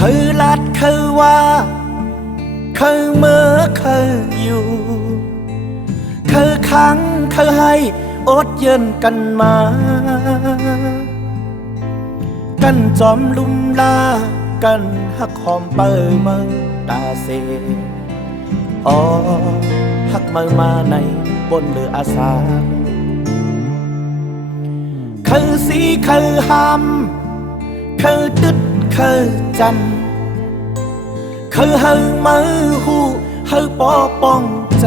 คือลัดคือว่าคือเมื่อคืออยู่คือขังคือให้อดเย็นกันมากันจอมลุมลากันหักหอมเปิดมือตาเสอ๋อหักมือมาในบนเรืออาสาคือสีคือหำคือตึดคือจันคือเฮามือหูเฮาปอป้องใจ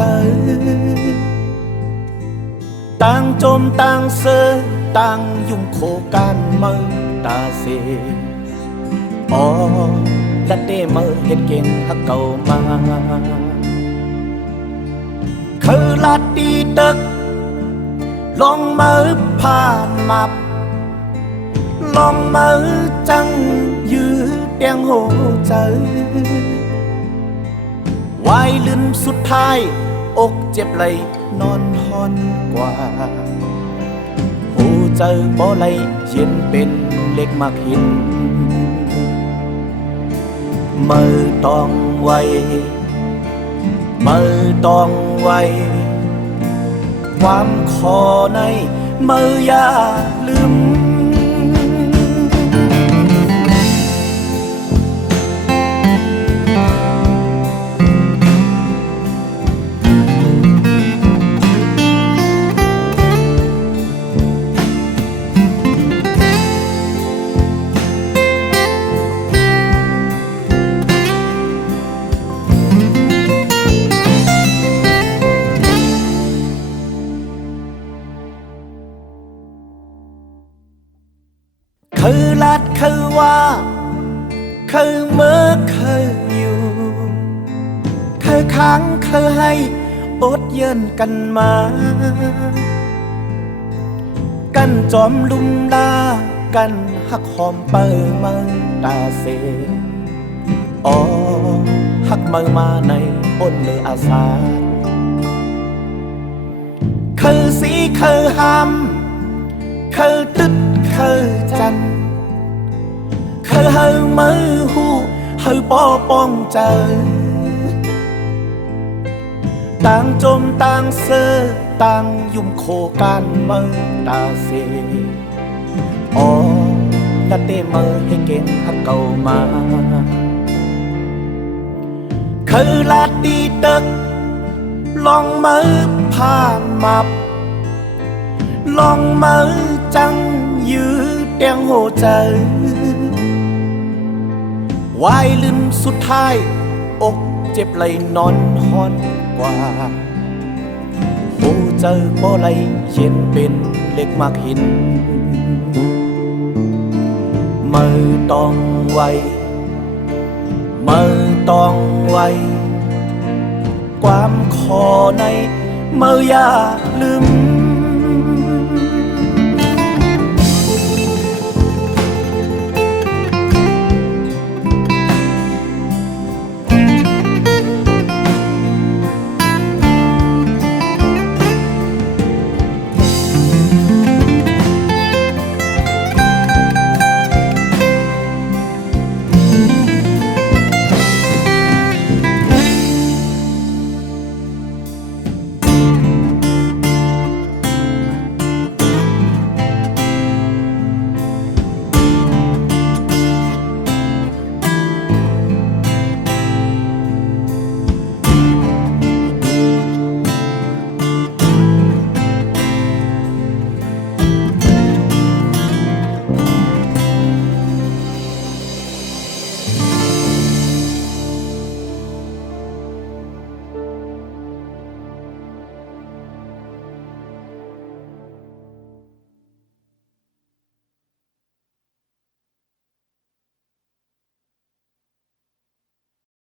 ต่างโจมต่างเสือต่างยุ่งโคกันมือตาเสอ๋อและเดมือเฮ็ดเก่งฮักเก่ามาคือลาดีตึกลองมือผ่านมับลองมือจังยืดเตียงโหใจวายลืนสุดท้ายอกเจ็บไหลนอนทอนกว่าหูเจอบ่ไหลเย็นเป็นเล็กมากหินมือต้องไวมือต้องไวความขอในมืออย่าลืมคือลัดคือว่าคือเมื่อคืออยู่คือค้างคือให้อดเย็นกันมากันจอมลุมลากันหักหอมเปิดมือตาเสอ๋อหักมือมาในบนเรืออาสาคือสีคือหำคือตึดคือจันคือเฮามือหูเฮาปอป้องใจต่างโจมต่างเสือต่างยุ่มโคกันมือตาเสอ๋อและเตมือให้เก่งฮักเก่ามาคือลาดีตึกลองมือผ่านมับลองมือจังยืดเตียงโหใจวายลืมสุดท้ายอกเจ็บไหลนอนหอนกว่าหูเจอบ่ไหลเย็นเป็นเล็กมากหินมือต้องไวมือต้องไวความขอในมืออย่าลืม